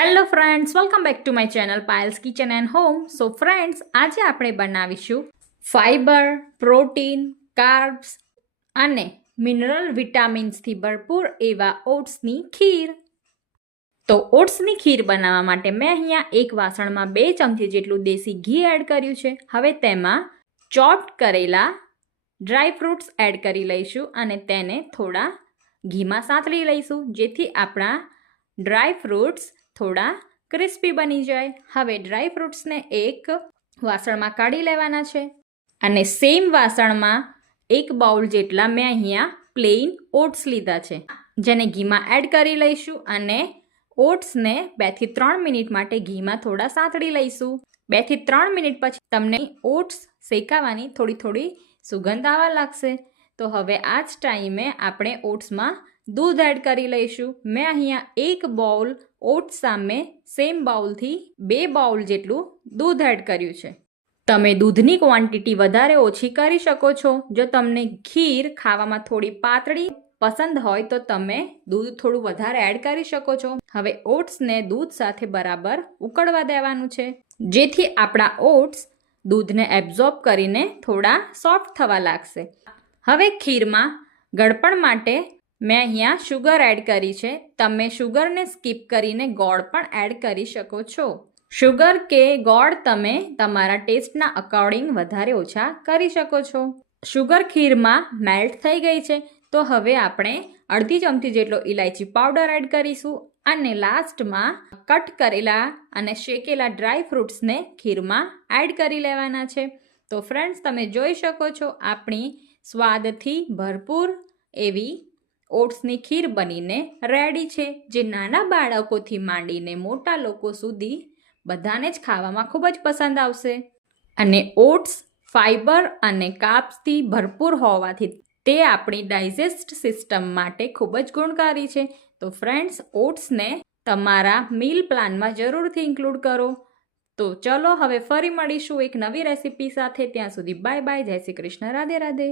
Hello friends, welcome back to my channel Payal's kitchen and home. So friends, આજે આપણે બનાવીશું fibre, protein, carbs અને mineral વિટામિન્સથી ભરપૂર એવા ઓટ્સની ખીર. તો ઓટ્સની ખીર બનાવવા માટે મેં અહીંયા એક વાસણમાં 2 ચમચી જેટલું દેશી ઘી એડ કર્યું છે. હવે તેમાં ચોપ્ડ કરેલા ડ્રાય ફ્રૂટ્સ એડ કરી લઈશું અને તેને થોડા ઘીમાં સાંતળી લઈશું, જેથી આપણા ડ્રાય ફ્રૂટ્સ થોડા ક્રિસ્પી બની જાય. હવે ડ્રાય ફ્રૂટ્સને એક વાસણમાં કાઢી લેવાના છે અને સેમ વાસણમાં 1 બાઉલ જેટલા મેં અહીંયા પ્લેન ઓટ્સ લીધા છે, જેને ઘીમાં એડ કરી લઈશું અને ઓટ્સને 2 થી 3 મિનિટ માટે ઘીમાં થોડા સાંતળી લઈશું. 2 થી 3 મિનિટ પછી તમને ઓટ્સ શેકાવાની થોડી સુગંધ આવવા લાગશે. તો હવે આ જ ટાઈમે આપણે ઓટ્સમાં દૂધ એડ કરી લઈશું. મેં અહીંયા 1 બાઉલ ઓટ્સ સામે સેમ બાઉલથી 2 બાઉલ જેટલું દૂધ એડ કર્યું છે. તમે દૂધની ક્વોન્ટિટી વધારે ઓછી કરી શકો છો. જો તમને ખીર ખાવામાં થોડી પાતળી પસંદ હોય તો તમે દૂધ થોડું વધારે એડ કરી શકો છો. હવે ઓટ્સને દૂધ સાથે બરાબર ઉકળવા દેવાનું છે, જેથી આપણા ઓટ્સ દૂધને એબ્ઝોર્બ કરીને થોડા સોફ્ટ થવા લાગશે. હવે ખીરમાં ગળપણ માટે મેં અહીંયા શુગર એડ કરી છે. તમે શુગરને સ્કીપ કરીને ગોળ પણ એડ કરી શકો છો. શુગર કે ગોળ તમે તમારા ટેસ્ટના અકોર્ડિંગ વધારે ઓછા કરી શકો છો. શુગર ખીરમાં મેલ્ટ થઈ ગઈ છે, તો હવે આપણે અડધી ચમચી જેટલો ઇલાયચી પાવડર એડ કરીશું અને લાસ્ટમાં કટ કરેલા અને શેકેલા ડ્રાય ફ્રૂટ્સને ખીરમાં એડ કરી લેવાના છે. તો ફ્રેન્ડ્સ, તમે જોઈ શકો છો આપણી સ્વાદથી ભરપૂર એવી ઓટ્સની ખીર બનીને રેડી છે, જે નાના બાળકોથી માંડીને મોટા લોકો સુધી બધાને જ ખાવામાં ખૂબ જ પસંદ આવશે. અને ઓટ્સ ફાઈબર અને કાર્બ્સથી ભરપૂર હોવાથી તે આપણી ડાયજેસ્ટ સિસ્ટમ માટે ખૂબ જ ગુણકારી છે. તો ફ્રેન્ડ્સ, ઓટ્સને તમારા મીલ પ્લાનમાં જરૂરથી ઇન્ક્લુડ કરો. તો ચલો હવે ફરી મળીશું એક નવી રેસીપી સાથે. ત્યાં સુધી બાય બાય, જય શ્રી કૃષ્ણ, રાધે રાધે.